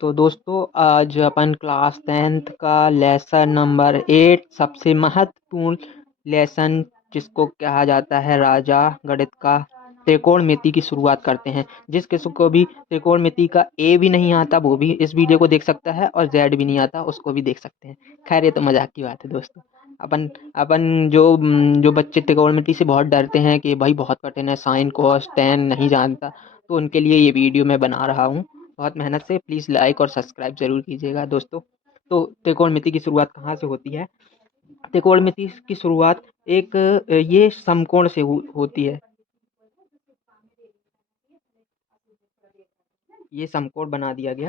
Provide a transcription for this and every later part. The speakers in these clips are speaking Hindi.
तो दोस्तों आज अपन क्लास 10th का लेसन नंबर 8 सबसे महत्वपूर्ण लेसन जिसको कहा जाता है राजा गणित का त्रिकोणमिति की शुरुआत करते हैं। जिस किसी को भी त्रिकोणमिति का ए भी नहीं आता वो भी इस वीडियो को देख सकता है और जेड भी नहीं आता उसको भी देख सकते हैं। खैर ये तो मजाक की बात है दोस्तों। अपन अपन जो बच्चे त्रिकोणमिति से बहुत डरते हैं कि भाई बहुत कठिन है, साइन कोस टेन नहीं जानता, तो उनके लिए ये वीडियो मैं बना रहा हूँ बहुत मेहनत से। प्लीज़ लाइक और सब्सक्राइब ज़रूर कीजिएगा दोस्तों। तो त्रिकोणमिति की शुरुआत कहाँ से होती है? त्रिकोणमिति की शुरुआत एक ये समकोण से होती है। ये समकोण बना दिया गया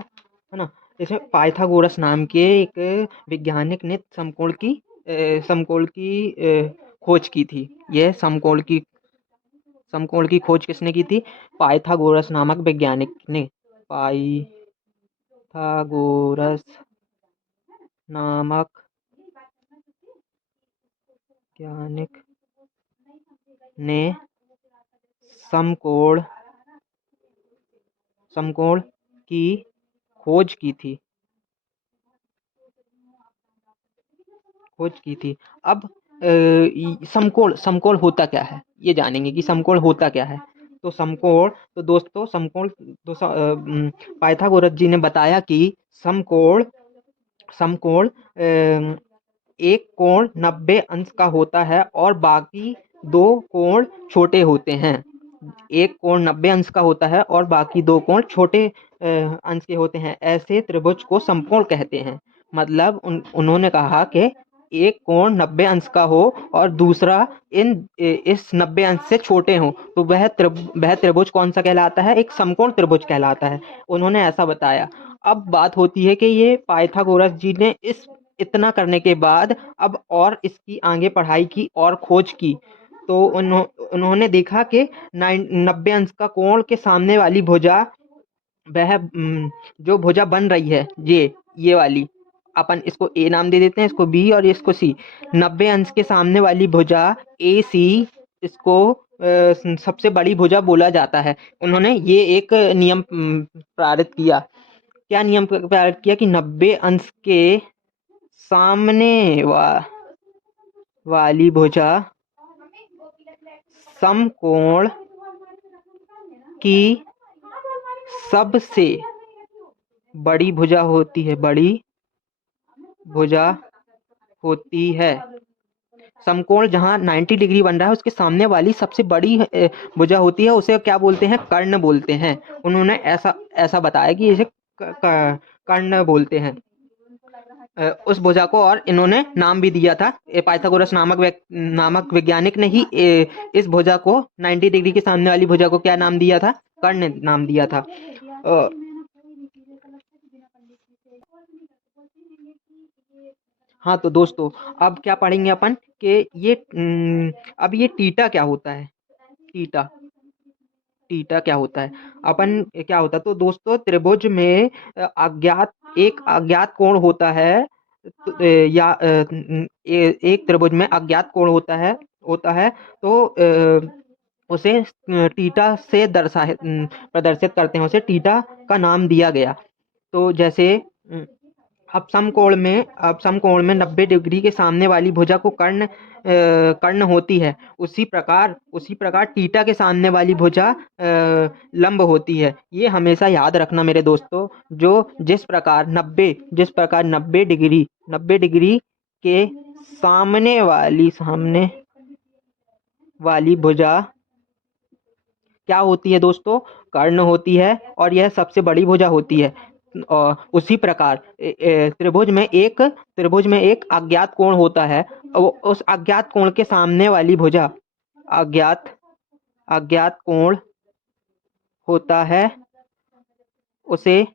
है ना। इसमें पाइथागोरस नाम के एक वैज्ञानिक ने समकोण की खोज की थी। यह समकोण की खोज किसने की थी? पाइथागोरस नामक वैज्ञानिक ने। पाइथागोरस नामक वैज्ञानिक ने समकोण समकोण की खोज की थी अब समकोण समकोण होता क्या है ये जानेंगे कि समकोण होता क्या है। तो समकोण तो दोस्तों समकोण तो पाइथागोरस जी ने बताया कि समकोण समकोण एक कोण 90 अंश का होता है और बाकी दो कोण छोटे होते हैं। एक कोण 90 अंश का होता है और बाकी दो कोण छोटे अंश के होते हैं। ऐसे त्रिभुज को समकोण कहते हैं। मतलब उन्होंने कहा कि एक कोण 90 अंश का हो और दूसरा इस 90 अंश से छोटे हो तो वह त्रिभुज कौन सा कहलाता है? एक समकोण त्रिभुज कहलाता है। उन्होंने ऐसा बताया। अब बात होती है कि ये पाइथागोरस जी ने इस इतना करने के बाद अब और इसकी आगे पढ़ाई की और खोज की। तो उन्होंने देखा कि 90 अंश का कोण के सामने वाली भुजा, वह जो भुजा बन रही है ये वाली, अपन इसको ए नाम दे देते हैं, इसको बी और इसको सी। 90 अंश के सामने वाली भुजा ए सी, इसको सबसे बड़ी भुजा बोला जाता है। उन्होंने ये एक नियम पारित किया। क्या नियम पारित किया कि 90 अंश के सामने वाली भुजा समकोण की सबसे बड़ी भुजा होती है। समकोण जहां 90 डिग्री बन रहा है उसके सामने वाली सबसे बड़ी भुजा होती है, उसे क्या बोलते हैं? कर्ण बोलते हैं। उन्होंने ऐसा ऐसा बताया कि इसे कर्ण बोलते हैं उस भुजा को। और इन्होंने नाम भी दिया था, पाइथागोरस नामक वैज्ञानिक ने ही इस भुजा को 90 डिग्री के सामने वाली भुजा को क्या नाम दिया था? कर्ण नाम दिया था। हाँ तो दोस्तों अब क्या पढ़ेंगे अपन कि अब ये टीटा क्या होता है? टीटा टीटा क्या होता है? अपन क्या होता है? तो दोस्तों त्रिभुज में एक अज्ञात कोण होता है। एक त्रिभुज में अज्ञात कोण होता है तो उसे टीटा से प्रदर्शित करते हैं। उसे टीटा का नाम दिया गया। तो जैसे अब समकोण में 90 डिग्री के सामने वाली भुजा को कर्ण होती है। उसी प्रकार टीटा के सामने वाली भुजा लंब होती है। ये हमेशा याद रखना मेरे दोस्तों। जिस प्रकार 90 डिग्री के सामने वाली भुजा क्या होती है दोस्तों? कर्ण होती है और यह सबसे बड़ी भुजा होती है। और उसी प्रकार त्रिभुज में एक अज्ञात कोण होता है। उस अज्ञात कोण के सामने वाली भुजा अज्ञात अज्ञात कोण होता है, उसे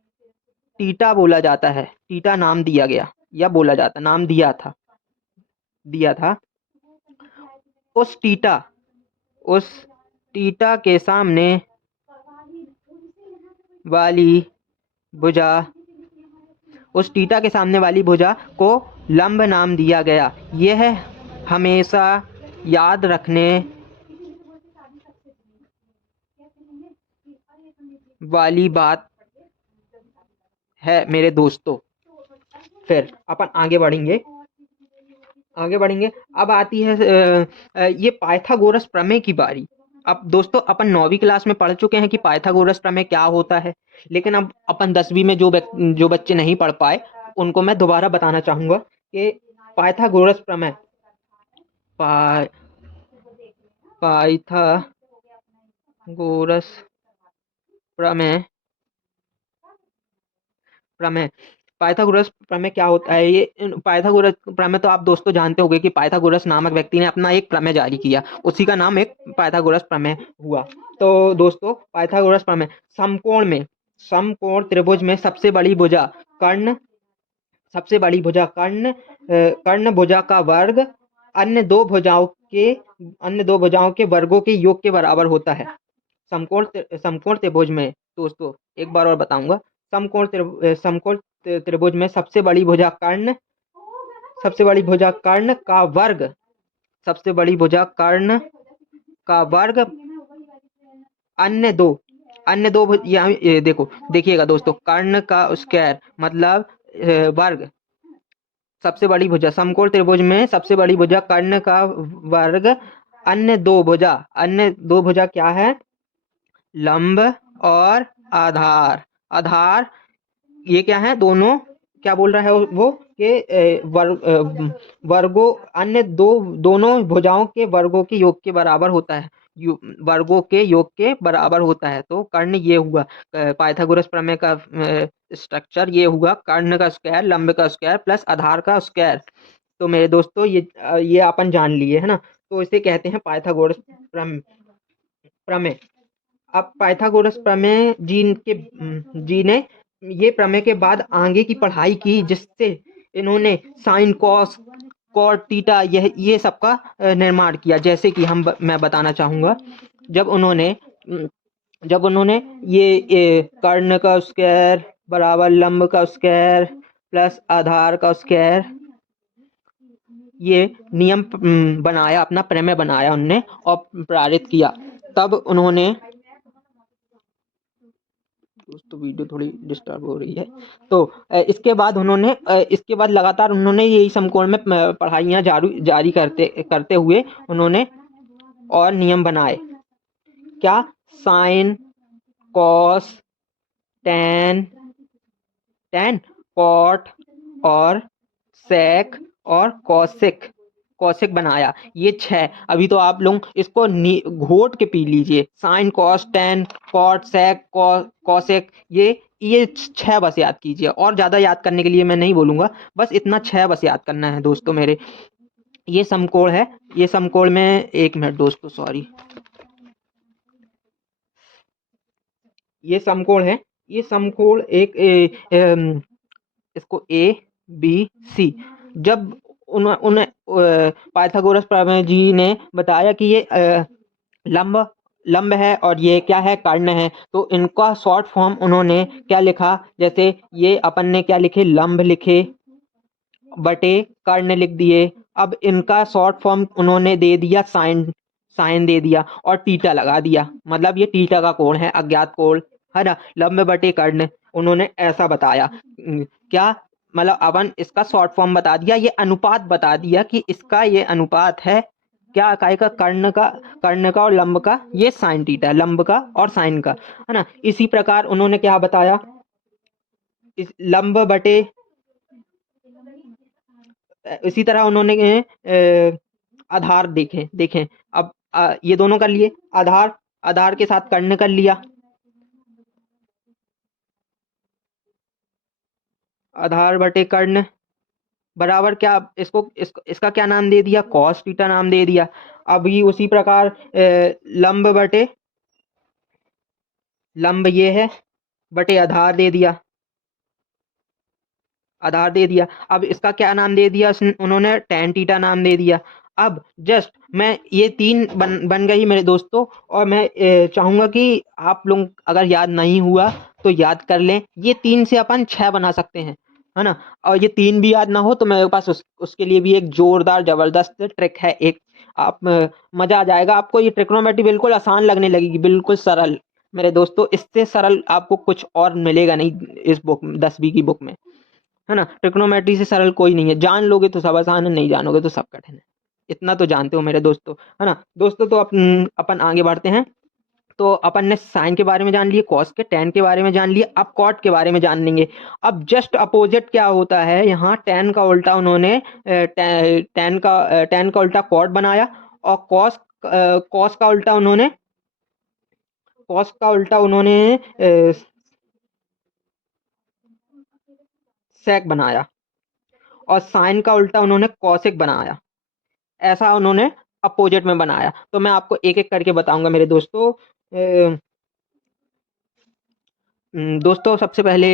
टीटा बोला जाता है। टीटा नाम दिया गया या बोला जाता, नाम दिया था। उस टीटा उस टीटा के सामने वाली भुजा उस टीटा के सामने वाली भुजा को लंब नाम दिया गया। यह हमेशा याद रखने वाली बात है मेरे दोस्तों। फिर अपन आगे बढ़ेंगे, अब आती है ये पाइथागोरस प्रमेय की बारी। अब दोस्तों अपन 9वीं क्लास में पढ़ चुके हैं कि पाइथागोरस प्रमेय क्या होता है, लेकिन अब अपन 10वीं में जो बच्चे नहीं पढ़ पाए उनको मैं दोबारा बताना चाहूँगा कि पाइथागोरस प्रमेय पाइ पाइथागोरस प्रमेय प्रमेय पाइथागोरस प्रमेय क्या होता है? ये पाइथागोरस प्रमेय तो आप दोस्तों जानते होंगे कि पाइथागोरस नामक व्यक्ति ने अपना एक प्रमेय जारी किया, उसी का नाम एक पाइथागोरस प्रमेय हुआ। तो दोस्तों पाइथागोरस प्रमेय समकोण त्रिभुज में सबसे बड़ी भुजा कर्ण भुजा का वर्ग अन्य दो भुजाओं के वर्गों के योग के बराबर होता है। समकोण त्रिभुज में दोस्तों एक बार और बताऊंगा, समकोण त्रिभुज में सबसे बड़ी भुजा कर्ण का वर्ग अन्य दो यहाँ देखो देखिएगा दोस्तों, कर्ण का स्क्वायर मतलब वर्ग, सबसे बड़ी भुजा समकोण त्रिभुज में सबसे बड़ी भुजा कर्ण का वर्ग अन्य दो भुजा क्या है? लंब और आधार ये क्या है? दोनों क्या बोल रहा है वो कि वर्गों अन्य दोनों भुजाओं के वर्गों के योग के बराबर होता है, वर्गों के योग के बराबर होता है। तो कर्ण ये हुआ पाइथागोरस प्रमेय का स्ट्रक्चर, ये हुआ कर्ण का स्क्वायर, लंब का स्क्वायर प्लस आधार का स्क्वायर। तो मेरे दोस्तों ये अपन जान लिए है ना, तो इसे कहते हैं पाइथागोरस प्रमेय। अब पाइथागोरस प्रमेय जी ने ये प्रमेय के बाद आगे की पढ़ाई की, जिससे इन्होंने साइन कॉस कॉट थीटा ये सबका निर्माण किया। जैसे कि मैं बताना चाहूँगा, जब उन्होंने ये कर्ण का स्क्वायर बराबर लंब का स्क्वायर प्लस आधार का स्क्वायर ये नियम बनाया, अपना प्रमेय बनाया उनने और पारित किया, तब उन्होंने दोस्तों वीडियो थोड़ी डिस्टर्ब हो रही है। तो इसके बाद लगातार उन्होंने यही समकोण में पढ़ाइयाँ जारी करते हुए उन्होंने और नियम बनाए। क्या? साइन कॉस टेन कॉट और सेक और कौशिक बनाया। ये 6, अभी तो आप लोग इसको घोट के पी लीजिए। Sine cos tan cot sec cosec ये 6 बस याद कीजिए, और ज़्यादा याद करने के लिए मैं नहीं बोलूँगा, बस इतना 6 बस याद करना है दोस्तों मेरे। ये समकोण है, ये समकोण में एक मिनट दोस्तों, सॉरी, ये समकोण है, ये समकोण इसको ए बी सी, जब उन्हें पाइथागोरस प्रमेय जी ने बताया कि ये लंब है और ये क्या है? कर्ण है, तो इनका शॉर्ट फॉर्म उन्होंने क्या लिखा? जैसे ये अपन ने क्या लिखे? लंब लिखे बटे कर्ण लिख दिए। अब इनका शॉर्ट फॉर्म उन्होंने दे दिया साइन दे दिया और थीटा लगा दिया, मतलब ये थीटा का कोण है, अज्ञात कोण है ना, लंब बटे कर्ण उन्होंने ऐसा बताया। क्या मतलब अपन इसका शॉर्ट फॉर्म बता दिया, ये अनुपात बता दिया कि इसका ये अनुपात है क्या? काय का कर्ण का और लंब का, ये साइन थीटा, लंब का और साइन का, है ना। इसी प्रकार उन्होंने क्या बताया? इस लंब बटे इसी तरह उन्होंने आधार देखें। अब ये दोनों कर लिए, आधार के साथ कर्ण कर लिया, आधार बटे कर्ण बराबर क्या? इसका क्या नाम दे दिया? कॉस थीटा नाम दे दिया। अभी उसी प्रकार लंब ये है बटे आधार दे दिया, अब इसका क्या नाम दे दिया उन्होंने? टेन थीटा नाम दे दिया। अब जस्ट मैं ये 3 बन गई मेरे दोस्तों, और मैं चाहूँगा कि आप लोग अगर याद नहीं हुआ तो याद कर लें। ये 3 से अपन 6 बना सकते हैं, है ना। और ये 3 भी याद ना हो तो मेरे पास उसके लिए भी एक जोरदार जबरदस्त ट्रिक है एक, आप मजा आ जाएगा आपको। ये ट्रिग्नोमेट्री बिल्कुल आसान लगने लगेगी, बिल्कुल सरल, मेरे दोस्तों, इससे सरल आपको कुछ और मिलेगा नहीं इस बुक 10वीं की बुक में, है ना। ट्रिग्नोमेट्री से सरल कोई नहीं है, जान लोगे तो सब आसान है, नहीं जानोगे तो सब कठिन है। इतना तो जानते हो मेरे दोस्तों, है ना। दोस्तों तो अपन आगे बढ़ते हैं। तो अपन ने साइन के बारे में जान लिए, कॉस के, टेन के बारे में जान लिए, अब कॉट के बारे में जान लेंगे। अब जस्ट अपोजिट क्या होता है, यहाँ टेन का उल्टा उन्होंने टेन का उल्टा कॉट बनाया, और कॉस का उल्टा उन्होंने सेक बनाया, और साइन का उल्टा उन्होंने कॉसेक बनाया। ऐसा उन्होंने अपोजिट में बनाया। तो मैं आपको एक एक करके बताऊंगा मेरे दोस्तों। दोस्तों सबसे पहले,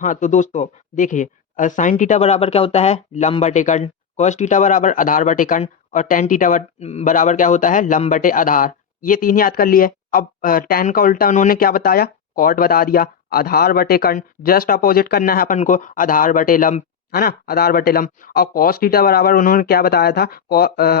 हाँ तो दोस्तों देखिए, साइन थीटा बराबर क्या होता है, लंब बटे कर्ण। कॉस थीटा बराबर आधार बटे कर्ण। और टेन थीटा बराबर क्या होता है, लंब बटे आधार। ये तीन याद कर लिए। अब टेन का उल्टा उन्होंने क्या बताया, कॉट बता दिया। आधार बटे कर्ण, जस्ट अपोजिट करना है अपन को, आधार बटे लंब, है ना, आधार बटे लंब। और कॉस थीटा बराबर उन्होंने क्या बताया था,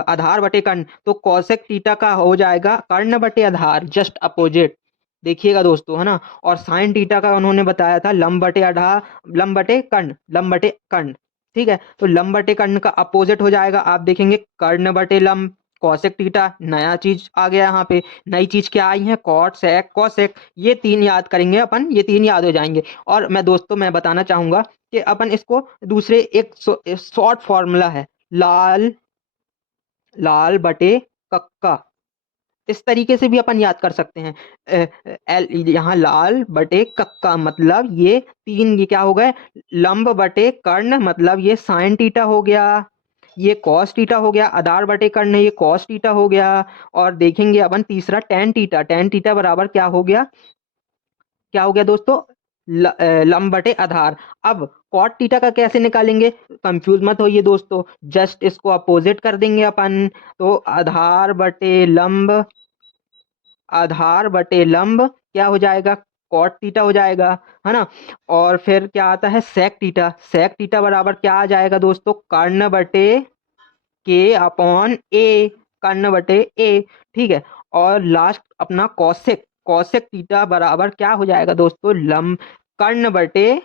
आधार बटे कर्ण। तो कॉसेक थीटा का हो जाएगा कर्ण बटे आधार, जस्ट अपोजिट। देखिएगा दोस्तों, है ना। और साइन थीटा का उन्होंने बताया था लंब बटे आधार, लंब बटे कर्ण, लंब बटे कर्ण। ठीक है, तो लंब बटे कर्ण का अपोजिट हो जाएगा, आप देखेंगे कर्ण बटे लंब। कॉसेक थीटा, नया चीज आ गया यहाँ पे। नई चीज क्या आई है, कॉट सेक कॉसेक। ये तीन याद करेंगे अपन, ये तीन याद हो जाएंगे। और मैं दोस्तों मैं बताना चाहूंगा कि अपन इसको दूसरे एक शॉर्ट फॉर्मूला है, लाल लाल बटे कक्का, इस तरीके से भी अपन याद कर सकते हैं। यहाँ लाल बटे कक्का मतलब ये तीन, ये क्या हो गए, लंब बटे कर्ण मतलब ये साइन टीटा हो गया, ये कॉस टीटा हो गया, आधार बटे कर्ण ये कॉस टीटा हो गया। और देखेंगे अपन तीसरा टेन टीटा, टेन टीटा बराबर क्या हो गया, क्या हो गया दोस्तों, लंब बटे आधार। अब कॉट टीटा का कैसे निकालेंगे, कंफ्यूज मत होइए दोस्तों, जस्ट इसको अपोजिट कर देंगे अपन। तो आधार बटे लंब क्या हो जाएगा, कॉट थीटा हो जाएगा, है ना। और फिर क्या आता है, सेक थीटा, सेक थीटा बराबर क्या आ जाएगा दोस्तों, कर्ण बटे के अपॉन ए, कर्ण बटे ए। ठीक है, और लास्ट अपना कॉसेक, कॉसेक थीटा बराबर क्या हो जाएगा दोस्तों, लंब, कर्ण बटे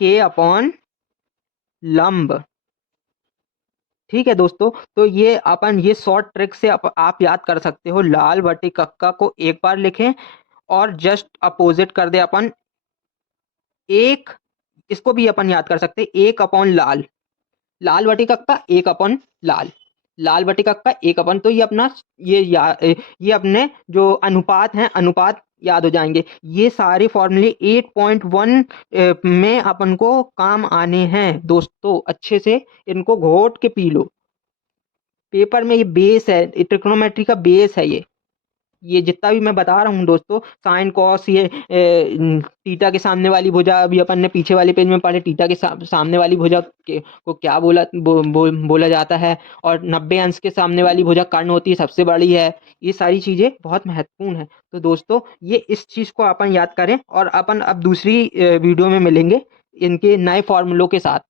के अपॉन लंब। ठीक है दोस्तों, तो ये अपन ये शॉर्ट ट्रिक से आप याद कर सकते हो। लाल बटे कक्का को एक बार लिखें और जस्ट अपोजिट कर दे अपन एक, इसको भी अपन याद कर सकते हैं, एक अपॉन लाल, लाल बटे कक्का एक अपॉन लाल, लाल बटे कक्का एक अपन। तो ये अपना ये अपने जो अनुपात हैं, अनुपात याद हो जाएंगे। ये सारे फॉर्मूले 8.1 में अपन को काम आने हैं दोस्तों, अच्छे से इनको घोट के पी लो। पेपर में ये बेस है, ट्रिग्नोमेट्री का बेस है ये जितना भी मैं बता रहा हूँ दोस्तों, साइन कॉस, ये थीटा के सामने वाली भुजा, अभी अपन ने पीछे वाले पेज में पढ़े, थीटा के सामने वाली भुजा को क्या बोला जाता है, और 90 अंश के सामने वाली भुजा कर्ण होती है, सबसे बड़ी है। ये सारी चीजें बहुत महत्वपूर्ण है। तो दोस्तों ये इस चीज को अपन याद करें, और अपन अब दूसरी वीडियो में मिलेंगे इनके नए फॉर्मूलों के साथ।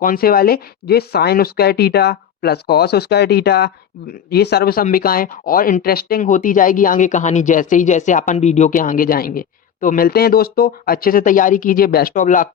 कौन से वाले, जो sine square theta plus cos square theta, ये सर्वसम्बिकाएं, और इंटरेस्टिंग होती जाएगी आगे कहानी, जैसे ही जैसे अपन वीडियो के आगे जाएंगे। तो मिलते हैं दोस्तों, अच्छे से तैयारी कीजिए, बेस्ट ऑफ लक।